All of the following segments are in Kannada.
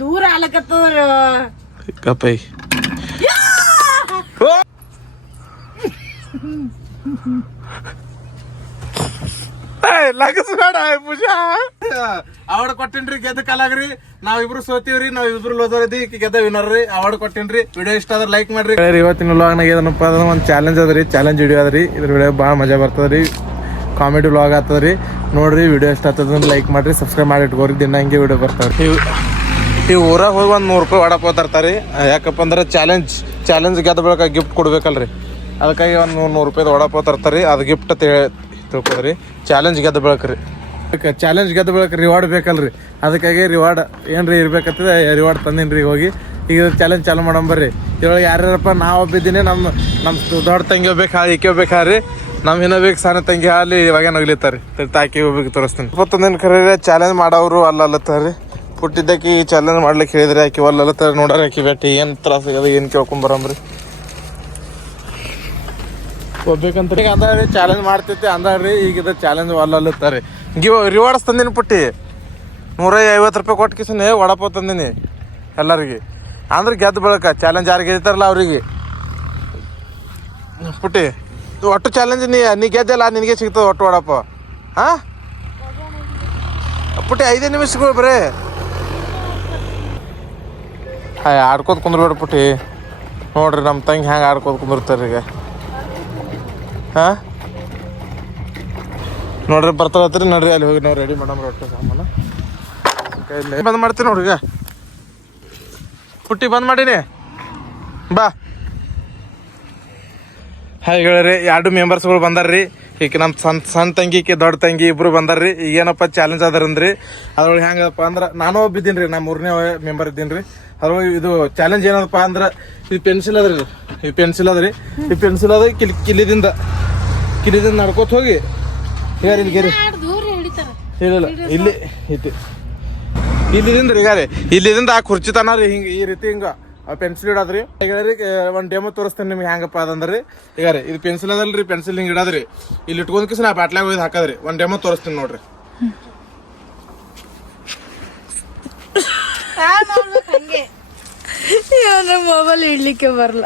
ದೂರ ಆಲಕತ್ತದ್ರ ಕಪ್ಪೈ ಲಗಸ್ಬೇಡ ಪೂಜಾ ಅವಾರ್ಡ್ ಕೊಟ್ಟೇನ್ರಿ ಗೆದ್ದ ಕಾಲಾಗ್ರಿ ನಾವಿಬ್ರು ಸೋತೀವ್ರಿ ನಾವಿಬ್ರು ಲೋದರದಿ ಗೆದ್ದ ವಿನರ್ ರೀ ಅವಾರ್ಡ್ ಕೊಟ್ಟೇನ್ರಿ. ವಿಡಿಯೋ ಇಷ್ಟ ಆದ್ರೆ ಲೈಕ್ ಮಾಡ್ರಿ. ಇವತ್ತಿನ ವ್ಲಾಗ್ನಾಗ ಏನಪ್ಪ ಅಂದ್ರೆ ಒಂದು ಚಾಲೆಂಜ್ ಅದ್ರಿ, ಚಾಲೆಂಜ್ ವಿಡಿಯೋ ಅದ್ರಿ. ಇದ್ರ ವಿಡಿಯೋ ಭಾಳ ಮಜಾ ಬರ್ತದ್ರಿ, ಕಾಮಿಡಿ ವ್ಲಾಗ್ ಆಗ್ತದ್ರಿ. ನೋಡ್ರಿ ವಿಡಿಯೋ ಇಷ್ಟ ಆಗ್ತದ ಲೈಕ್ ಮಾಡ್ರಿ, ಸಬ್ಸ್ಕ್ರೈಬ್ ಮಾಡಿ ಇಟ್ಕೋರಿ. ದಿನ ಹಿಂಗೆ ವಿಡಿಯೋ ಬರ್ತಾವ್ರಿ. ಈ ಊರಾಗ ಹೋಗಿ ಒಂದು 100 ರೂಪಾಯಿ ವಡಾಪಾವ್ ತರ್ತಾರಿ. ಯಾಕಪ್ಪ ಅಂದ್ರೆ ಚಾಲೆಂಜ್ ಗೆದ್ದ ಬಳಿಕ ಗಿಫ್ಟ್ ಕೊಡ್ಬೇಕಲ್ರಿ, ಅದಕ್ಕಾಗಿ ಒಂದು 100 ರೂಪಾಯಿದ ವಡಾಪಾವ್ ತರ್ತಾರಿ. ಅದು ಗಿಫ್ಟ್ ತಿಳ್ಕೊದ್ರಿ. ಚಾಲೆಂಜ್ ಗೆದ್ದ ಬೆಳಕ್ರಿ, ಚಾಲೆಂಜ್ ಗೆದ್ದ ಬೆಳಕ್ ರಿವಾರ್ಡ್ ಬೇಕಲ್ರಿ, ಅದಕ್ಕಾಗಿ ರಿವಾರ್ಡ್ ಏನ್ರಿ ಇರ್ಬೇಕಂತದೆ ರಿವಾರ್ಡ್ ತಂದಿನ್ರಿ. ಹೋಗಿ ಈಗ ಚಾಲೆಂಜ್ ಚಾಲು ಮಾಡಂಬರ್ರಿ. ಇದ್ರೊಳಗೆ ಯಾರ್ಯಾರಪ್ಪ ನಾವು ಒಬ್ಬಿದ್ದೀನಿ, ನಮ್ಮ ದೊಡ್ಡ ತಂಗಿ ಹೋಗ್ಬೇಕು, ಈಕೆ ಹೋಗ್ಬೇಕಾರಿ, ನಮ್ಮ ಇನ್ನೂ ಬೇಕು ಸಣ್ಣ ತಂಗಿ ಹಾಲಿ ಇವಾಗ ನಗ್ಲಿತ್ತಾರಿ. ತಾಕಿ ಹೋಗ್ಬೇಕು ತೋರಿಸ್ತೀನಿ. 21 ಕರೆ ಚಾಲೆಂಜ್ ಮಾಡೋರು ಅಲ್ಲತ್ತಾರಿ. ಪುಟ್ಟಿದ್ದಕ್ಕೆ ಈ ಚಾಲೆಂಜ್ ಮಾಡ್ಲಿಕ್ಕೆ ಹೇಳಿದ್ರಿ, ಆಕಿ ಅಲ್ಲತ್ತಾರ. ನೋಡ್ರಿ ಆಕಿ ಬೇಟಿ ಏನು ತ್ರಾಸ ಆಗದ, ಏನು ಕೇಳ್ಕೊಂಬರಂಬ್ರಿ ಹೋಗ್ಬೇಕಂತ ಅಂದ್ರಿ. ಚಾಲೆಂಜ್ ಮಾಡ್ತೈತಿ ಅಂದ್ರಿ. ಈಗ ಚಾಲೆಂಜ್ ಅಲ್ಲತ್ತಾರೆ. ರಿವಾರ್ಡ್ಸ್ ತಂದಿನಿ ಪುಟ್ಟಿ, 150 ರೂಪಾಯಿ ಕೊಟ್ಟು ಕಿಸನೆ ವಡಾಪಾವ್ ತಂದಿನಿ ಎಲ್ಲರಿಗೆ. ಅಂದ್ರೆ ಗೆದ್ದು ಬೆಳಕ ಚಾಲೆಂಜ್ ಯಾರು ಗೆದ್ತಾರಲ್ಲ ಅವ್ರಿಗೆ. ಪುಟ್ಟಿ ಒಟ್ಟು ಚಾಲೆಂಜ್ ನೀ ಗೆದ್ದಲ್ಲ, ನಿನಗೆ ಸಿಗ್ತದೆ ಒಟ್ಟು ವಡಾಪಾವ್. ಹಾಂ ಪುಟ್ಟಿ 5 ನಿಮಿಷಗಳು ಬರೀ ಆಡ್ಕೋತ ಕುಂದ್ರಬೇಡ ಪುಟ್ಟಿ. ನೋಡ್ರಿ ನಮ್ಮ ತಂಗಿ ಹ್ಯಾಂಗೆ ಆಡ್ಕೋತ ಕುಂದಿರ್ತಾರೆ ಈಗ. ಹಾಂ ನೋಡ್ರಿ ಬರ್ತಾವತ್ರಿ. ನೋಡ್ರಿ ಅಲ್ಲಿ ಹೋಗಿ ನಾವು ರೆಡಿ ಮಾಡಮ್ರಿ ಒಟ್ಟು ಸಾಮಾನು. ಬಂದ್ ಮಾಡ್ತೀವಿ ನೋಡ್ರಿ. ಈಗ ಪುಟ್ಟಿ ಬಂದ್ ಮಾಡೀನಿ, ಬಾ. ಹಾಯ್ ಹೇಳ್ರಿ, 2 ಮೆಂಬರ್ಸ್ಗಳು ಬಂದಾರ್ರಿ. ಈಗ ನಮ್ಮ ಸಣ್ಣ ತಂಗಿ ದೊಡ್ಡ ತಂಗಿ ಇಬ್ರು ಬಂದಾರ್ರಿ. ಈಗ ಏನಪ್ಪ ಚಾಲೆಂಜ್ ಅದಾರಂದ್ರಿ. ಅದ್ರೊಳಗೆ ಹೆಂಗಪ್ಪ ಅಂದ್ರೆ ನಾನು ಒಬ್ಬಿದ್ದೀನಿ ರೀ, ನಾನು 3ನೇ ಮೆಂಬರ್ ಇದ್ದೀನಿ ರೀ. ಅದ್ರೊಳಗೆ ಇದು ಚಾಲೆಂಜ್ ಏನಪ್ಪ ಅಂದ್ರೆ ಇದು ಪೆನ್ಸಿಲ್ ಅದ್ರಿ, ಈ ಪೆನ್ಸಿಲ್ ಅದ್ರಿ. ಈ ಪೆನ್ಸಿಲ್ ಅದ ಕಿಲಿದಿಂದ ನಡ್ಕೋತ ಹೋಗಿ ಹೇಳಿ ಇಲ್ಲಿ ಇಲ್ಲ ಇಲ್ಲಿ ಐತಿ. ಇಲ್ಲಿದಿಂದ ರೀ ಗಾರಿ, ಇಲ್ಲಿದಿಂದ ಆ ಕುರ್ಚಿ ತನ ರೀ. ಹಿಂಗೆ ಈ ರೀತಿ ಹಿಂಗೆ ಆ ಪೆನ್ಸಿಲ್ ಇಡೋದ್ರಿ. ಈಗ ರೀ ಒಂದು ಡೆಮೋ ತೋರಿಸ್ತೇನೆ ನಿಮ್ಗೆ ಹೆಂಗಪ್ಪ ಅದಂದ್ರಿ. ಈಗ ರೀ ಇದು ಪೆನ್ಸಿಲ್ ಅದಲ್ರಿ, ಪೆನ್ಸಿಲ್ ಹಿಂಗೆ ಇಡೋದ್ರಿ. ಇಲ್ಲಿ ಇಟ್ಕೊಂಡ್ ಕಿಸ್ ನಾ ಬಾಟ್ಲಾಗ ಒಯ್ದು ಹಾಕದ್ರಿ. ಒಂದು ಡೆಮೋ ತೋರಿಸ್ತೀನಿ ನೋಡ್ರಿ. ಮೊಬೈಲ್ ಇಡ್ಲಿಕ್ಕೆ ಬರಲ್ಲ.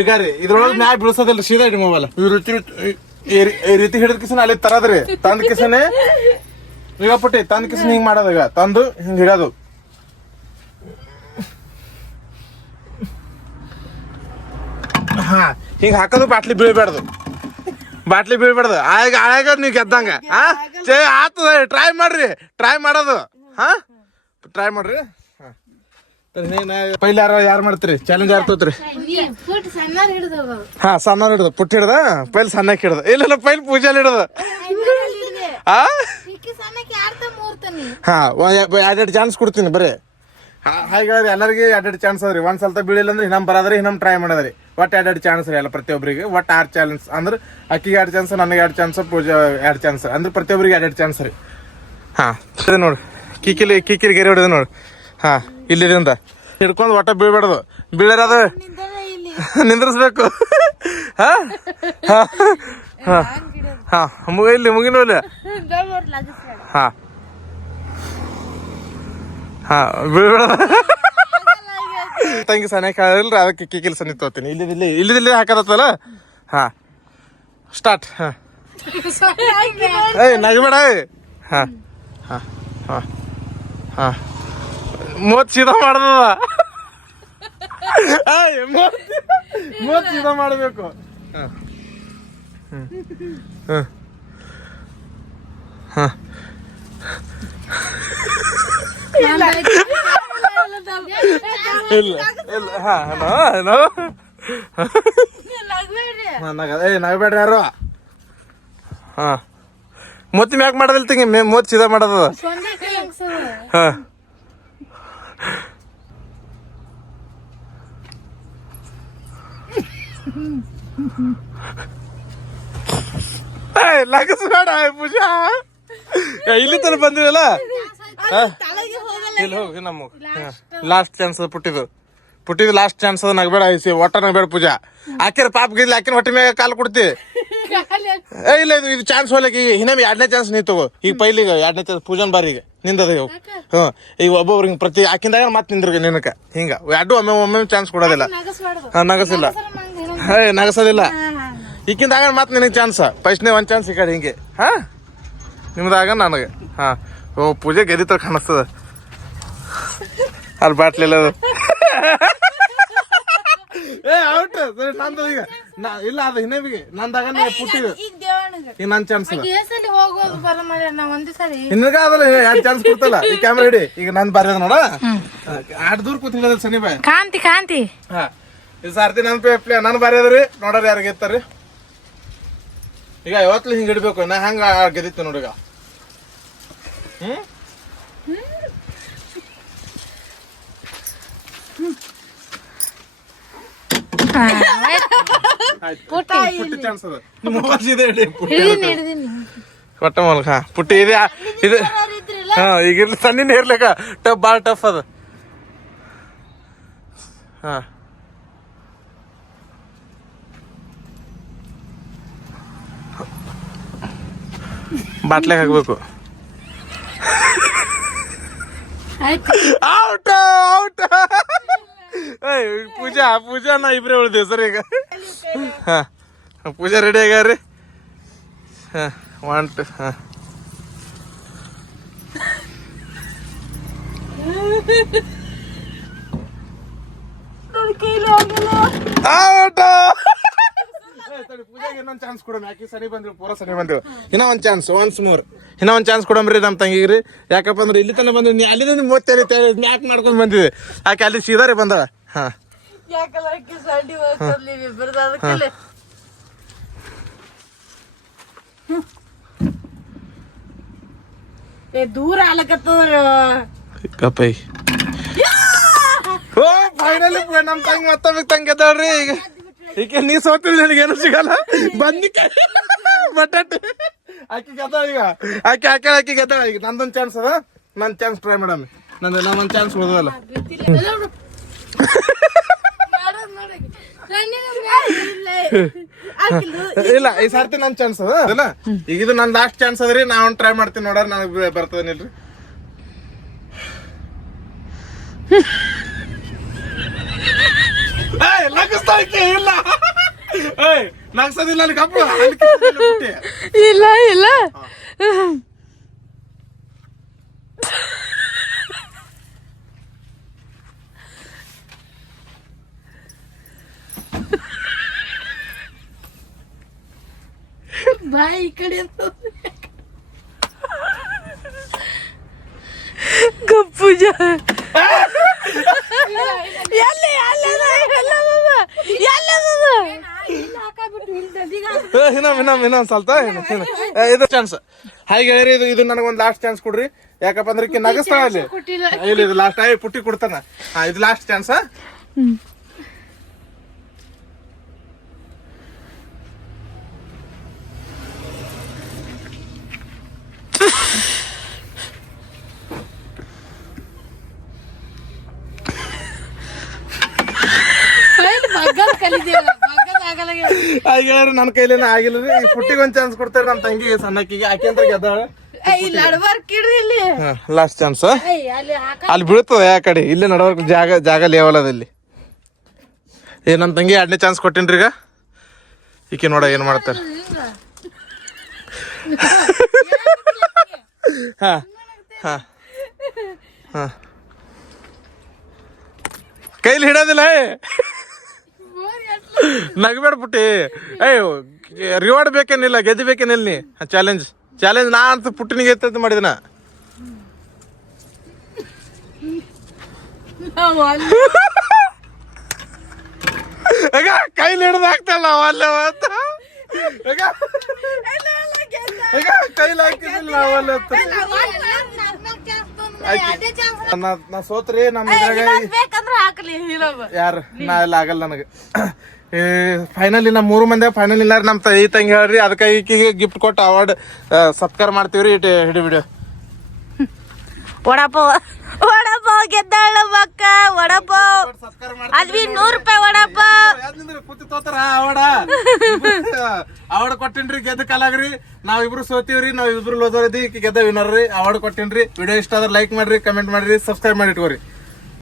ಈಗ ರೀ ಇದ್ರೊಳಗೆ ಮ್ಯಾಗ ಬೀಳ್ಸೋದಲ್ರಿ, ಸೀದಾ ಇಡಿ ಮೊಬೈಲ್ ಈ ರೀತಿ ಹಿಡಿದ ಕಿಸನ ಅಲ್ಲಿ ತರದ್ರಿ. ತಂದ ಕಿಸನೆ ಈಗ ಪುಟ್ಟಿ ತಂದ ಕಿಸನ ಹಿಂಗ್ ಮಾಡೋದು. ಈಗ ತಂದು ಹಿಂಗ್ ಹಿಡೋದು. ಹಾ ಹಿಂಗ್ ಹಾಕೋದು. ಬಾಟ್ಲಿ ಬೀಳ್ಬಾರ್ದು ಆಗ ನೀವು ಗೆದ್ದಂಗ. ಆತದ, ಟ್ರೈ ಮಾಡ್ರಿ, ಟ್ರೈ ಮಾಡೋದು. ಹಾ ಟ್ರೈ ಮಾಡ್ರಿ. ಪೈಲ ಯಾರು ಮಾಡ್ತೀರಿ ಚಾಲೆಂಜ್? ಯಾರು ತೋತ್ರಿ? ಹಾ ಸಣ್ಣ ಹಿಡ್ದು ಪುಟ್ಟಿ ಹಿಡ್ದ ಪೈಲ್ ಸಣ್ಣಕ್ಕೆ ಹಿಡ್ದ. ಇಲ್ಲ ಪೈಲ್ ಪೂಜೆಲಿ ಹಿಡ್ದ. ಹಾ 2 ಚಾನ್ಸ್ ಕೊಡ್ತೀನಿ ಬರ್ರಿ. ಹಾಗೆ ಎಲ್ಲರಿಗೆ 2 ಚಾನ್ಸ್ ಅದ್ರಿ. ಒಂದ್ ಸಲ ಬೀಳಿಲ್ಲ ಅಂದ್ರೆ ಇನ್ನೊಂದು ಬರೋದ್ರಿ, ಇನ್ನೊಂದು ಟ್ರೈ ಮಾಡೋದ್ರಿ. ಒಟ್ಟು 2 ಚಾನ್ಸ್ ರೀ ಎಲ್ಲ ಪ್ರತಿಯೊಬ್ಬರಿಗೆ. ಒಟ್ಟು 6 ಚಾನ್ಸ್ ಅಂದ್ರೆ ಅಕ್ಕಿಗೆ 2 ಚಾನ್ಸ್, ನನಗೆ 2 ಚಾನ್ಸ್, ಪೂಜಾ 2 ಚಾನ್ಸ್ ಅಂದ್ರೆ ಪ್ರತಿಯೊಬ್ಬರಿಗೆ 2 ಚಾನ್ಸ್ ರೀ. ಹಾ ನೋಡಿ ಕಿಕ್ಕಿರಿ ಗೆರೆ ಹೊಡೆದ ನೋಡಿ. ಹಾ ಇಲ್ಲಿಂದ ಹಿಡ್ಕೊಂಡು ಒಟ್ಟ ಬೀಳ್ಬಾರ್ದು. ಬೀಳೋದು ನಿಂದ್ರಿಸ್ಬೇಕು. ಹಾ ಹಾ ಹಾ ಹಾ ಇಲ್ಲಿ ಮುಗಿನೋಲ್ಲ. ಹಾ ಹಾ ಬೀಳ್ಬೇಡ. ತಂಗಿ ಸನಿಯಕ್ಕೆ ಇಲ್ರಿ, ಅದಕ್ಕೆ ಕಿಕ್ಕಿಲ್ ಸನಿ ತೋತೀನಿ. ಇಲ್ಲಿ ಹಾಕದತ್ತಲ್ಲ. ಹಾ ಸ್ಟಾರ್ಟ್. ಹಾ ನಗಬೇಡ. ಹಾ ಹಾ ಹಾ ಹಾ ಮೂವತ್ತು ಸೀದಾ ಮಾಡ್ದ. ಮೂವತ್ತು ಸೀದಾ ಮಾಡಬೇಕು. ಇಲ್ಲ ನಗಬೇಡ್ರಿ ಯಾರು. ಹಾ ಮೂತಿ ಮ್ಯಾಕ್ ಮಾಡೋದಿಲ್ಲ ತಂಗಿ, ಮೂವತ್ತು ಸೀದಾ ಮಾಡೋದ. ಹಾ ಲಗಸ್ಬೇಡ ಪೂಜಾ. ಇಲ್ಲಿ ತನ ಬಂದಿವಲ್ಲ. ಇಲ್ಲಿ ಹೋಗಿ ನಮ್ಮ ಲಾಸ್ಟ್ ಚಾನ್ಸ್ ಅದ. ಪುಟ್ಟಿದು ಲಾಸ್ಟ್ ಚಾನ್ಸ್ ಅದ. ನಗಬೇಡ ಒಟ್ಟ ನಗಬೇಡ ಪೂಜಾ. ಆಕಿರ ಪಾಪ ಗಿದ್ಲಿ ಆಕಿನ ಹೊಟ್ಟೆ ಮ್ಯಾಗ ಕಾಲು ಕೊಡ್ತಿ. ಇಲ್ಲ ಇದು ಚಾನ್ಸ್ ಹೋಗ್ಲಿಕ್ಕೆ ಈಗ ಇನ್ನೊಮ್ಮೆ 2ನೇ ಚಾನ್ಸ್ ನೀ ತಗೋ. ಈಗ ಪೈಲಿಗೆ 2ನೇ ಚಾನ್ಸ್ ಪೂಜನ್ ಬಾರಿಗೆ ನಿಂದದ ಇವು. ಈಗ ಒಬ್ಬೊಬ್ರಿಗೆ ಪ್ರತಿ ಹಾಕಿಂದಾಗ ಮತ್ತೆ ನಿಂದ್ರಿಗೆ ನಿನಕ ಹಿಂಗ ಎರಡು ಒಮ್ಮೆ ಚಾನ್ಸ್ ಕೊಡೋದಿಲ್ಲ. ನಗಸಿಲ್ಲ ನಗಸೋದಿಲ್ಲ. ಈಗಿಂದಾಗ ಮತ್ತೆ ನಿನಗೆ ಚಾನ್ಸ್ ಫಸ್ಟ್ನೇ 1 ಚಾನ್ಸ್ ಈ ಕಡೆ ಹಿಂಗೆ. ನಿಮ್ದಾಗ ನನಗೆ. ಓ ಪೂಜೆ ಗೆದಿತ್ರ ಕಾಣಿಸ್ತದ ಅಲ್ಲಿ ಬಾಟ್ಲಿಲ್ಲ ಅದು. ಔಟ್ ಸರಿ ನಂದು ಈಗ ಇಲ್ಲ ಅದು ಹಿನ್ನಬಿಗೆ ನಂದಾಗ ಪುಟ್ಟಿಗೆ ಈಗ ನನ್ ಚಾನ್ಸ್ ನಿನಗ ಅದಲ್ಲ 2 ಚಾನ್ಸ್ ಕೊಡ್ತಲ್ಲ. ಈ ಕ್ಯಾಮ್ರಾ ಹಿಡಿ ಈಗ ನಂದು ಬಾರ್ಯದ ನೋಡ. ಆಟ ದೂರ ಕೂತಿಲ್ಲ ಸನಿ ಬಾಯ್ ಕಾಂತಿ ಕಾಂತಿ. ಈ ಸಾರ್ತಿ ನನ್ ಬಾರ್ಯದ್ರಿ ನೋಡ್ರಿ ಯಾರು ಗೆತ್ತಾರಿ. ಈಗ ಯಾವತ್ಲು ಹಿಂಗ್ ಹಿಡ್ಬೇಕು ನಾ ಹಂಗ ಗೆದಿತ್ತು ನೋಡಿಗ. ಪುಟ್ಟಿ ಚಾನ್ಸ್ ಅದ ಕೊಟ್ಟ ಮೂಲಕ ಪುಟ್ಟಿ ಇದೆ ಇದು. ಈಗ ಸಣ್ಣಿನ ಇರ್ಲಿಕ್ಕ ಟಫ್ ಬಾಳ ಟಫ್ ಅದ. ಬಾಟ್ಲಾಗ ಹಾಕ್ಬೇಕು. Out out. ಪೂಜಾ ನಾ ಇಬ್ರೇ ಉಳ್ದೇವ್ ಸರ್ ಈಗ. ಪೂಜಾ ರೆಡಿ ಆಗ್ಯಾರ್ರಿ. 1 2 ಔಟ್. ಪೂಜಾಗೆ ಇನ್ನೊಂದು ಚಾನ್ಸ್ ಕೊಡೋಣ. ಯಾಕೆ ಸನಿ ಬಂದ್ರಿ ಪೂರ ಸನಿ ಬಂದ್ರಿ. ಇನ್ನೂ 1 ಚಾನ್ಸ್ ಒನ್ಸ್ ಮೋರ್. ಇನ್ನೂ 1 ಚಾನ್ಸ್ ಕೊಡಮ್ರಿ ನಮ್ಮ ತಂಗಿಗ್ರಿ. ಯಾಕಪ್ಪ ಅಂದ್ರೆ ಇಲ್ಲಿ ತನಕ ಬಂದ್ರಿ ನೀ ಅಲ್ಲಿಂದ 30 ಮ್ಯಾಕ್ ಮಾಡ್ಕೊಂಡ್ ಬಂದಿದೆ. ಆಕೆ ಅಲ್ಲಿ ಸೀದಾರಿ ಬಂದಳ. ದೂರ ಆಲಕತ್ತದ ಕಪ್ಪೈ. ಓ ಫೈನಲಿ ನಮ್ ತಂಗಿ ಮತ್ತೊಮ್ಮೆ ತಂಗಿ ಗೆದ್ದಾಳ್ರಿ. ಈಗ ನೀ ಸೋತಿಲ್ಲ ನನಗೇನು ಸಿಗಲ್ಲ. ಬಂದಿ ಬಟಾಟೆ ಆಕಿ ಗೆದ್ದಾಳ. ಈಗ ಆಕಿ ಗೆದ್ದಾಳ. ಈಗ ನಂದೊಂದು ಚಾನ್ಸ್ ಅದ. ನನ್ ಚಾನ್ಸ್ ಟ್ರೈ ಮಾಡಮ್ಮಿ. ನಮ್ಮೊಂದು ಚಾನ್ಸ್ ಉಳಿದಲ್ಲ. ಇಲ್ಲ ಈ ಸರ್ತಿ ನನ್ ಚಾನ್ಸ್ ಅದ ಅಲ್ಲ. ಈಗ ಇದು ನನ್ ಲಾಸ್ಟ್ ಚಾನ್ಸ್ ಅದ್ರಿ. ನಾ ಒಂದು ಟ್ರೈ ಮಾಡ್ತೀನಿ ನೋಡ್ರಿ ನನಗೆ ಬರ್ತದೇನಿಲ್ರಿ. ಇಲ್ಲ ನಗ್ಸೋದಿಲ್ಲ ಇಲ್ಲ ಇಲ್ಲ. ಬಾಯ್ ಈ ಕಡೆ ಗಪ್ಪುಜ ಇನ್ನೊಂದ್ ಸ್ವಲ್ಪ ಇದು ಚಾನ್ಸ್. ಹಾಗೆ ಹೇಳಿರಿ ಇದು ನನಗೊಂದು ಲಾಸ್ಟ್ ಚಾನ್ಸ್ ಕೊಡ್ರಿ. ಯಾಕಪ್ಪ ಅಂದ್ರೆ ನಗಸ್ತಾಳ ಅಲ್ಲಿ. ಇಲ್ಲ ಇದು ಲಾಸ್ಟ್ ಪುಟ್ಟಿ ಕೊಡ್ತಾನ. ಇದು ಲಾಸ್ಟ್ ಚಾನ್ಸ್. ನನ್ನ ಕೈಲೇನ ಆಗಿಲ್ಲ. ಈ ಪುಟ್ಟಿಗೆ 1 ಚಾನ್ಸ್ ಕೊಡ್ತಾರೆ ನಮ್ ತಂಗಿಗೆ ಸಣ್ಣಕ್ಕಿಗೆ. ಆಕೆ ಅಂತ ಗೆದ್ದಾಳ. Last chance. ಅಲ್ಲಿ ಬೀಳ್ತದೆ ಆ ಕಡೆ. ಇಲ್ಲಿ ನಡವರ್ಕ್ ಜಾಗ ಲೇವಲ್ ಅದಲ್ಲಿ. ನಮ್ ತಂಗಿ 2ನೇ ಚಾನ್ಸ್ ಕೊಟ್ಟೇನ್ರಿ. ಈಗ ಈಕೆ ನೋಡ ಏನ್ ಮಾಡ್ತಾರ. ಕೈಲಿ ಹಿಡೋದಿಲ್ಲ. ನಗಬೇಡ ಪುಟ್ಟಿ. ರಿವಾರ್ಡ್ ಬೇಕೇನಿಲ್ಲ, ಗೆದ್ದು ಬೇಕೇನಿಲ್ಲ. ನೀ ಚಾಲೆಂಜ್ ನಾ ಅಂತ ಪುಟ್ಟಿನಿಗೆ ಎತ್ತ ಮಾಡಿದನ. ಈಗ ಕೈಲಿ ಹಿಡ್ದು ಹಾಕ್ತಲ್ಲ ಅಲ್ಲೇ ಕೈಲಿ ಹಾಕಿದಿಲ್ಲ ನಾ ಸೋತ್ರಿ. ನಮ್ ಯಾರು ನಾ ಎಲ್ಲ ಆಗಲ್ಲ ನನಗೆ. ಫೈನಲಿ ನಮ್ 3 ಮಂದಿ ಫೈನಲ್ ಇಲ್ಲ. ನಮ್ ಈ ತಂಗಿ ಹೇಳ್ರಿ ಅದಕ್ಕೆ ಈಕಿಗೆ ಗಿಫ್ಟ್ ಕೊಟ್ಟು ಅವಾರ್ಡ್ ಸತ್ಕಾರ ಮಾಡ್ತೀವ್ರಿ. ಹಿಡಿ ವಿಡಿಯೋ. ವಡಾಪಾವ್ ಗೆದ್ದಾಳ ಮಕ್ಕ ವಡಪಾವ್ ಅದ್ವಿ 100 ರೂಪಾಯಿ ವಡಪಾವ್ ಕೂತಿ ತೋತಾರ ಅವಾರ್ಡ್ ಕೊಟ್ಟಿನ್ರಿ ಗೆದ್ದ ಕಲಾಗ್ರಿ ನಾವಿಬ್ರು ಸೋತೀವ್ರಿ ನಾವ್ ಇಬ್ರು ಲೋದೋರದಿ ಗೆದ್ದ ವಿನರ್ ರೀ ಅವಾರ್ಡ್ ಕೊಟ್ಟಿನ್ರಿ ವಿಡಿಯೋ ಇಷ್ಟ ಆದ್ರೆ ಲೈಕ್ ಮಾಡ್ರಿ ಕಮೆಂಟ್ ಮಾಡ್ರಿ ಸಬ್ಸ್ಕ್ರೈಬ್ ಮಾಡಿ ಇಟ್ಕೋರಿ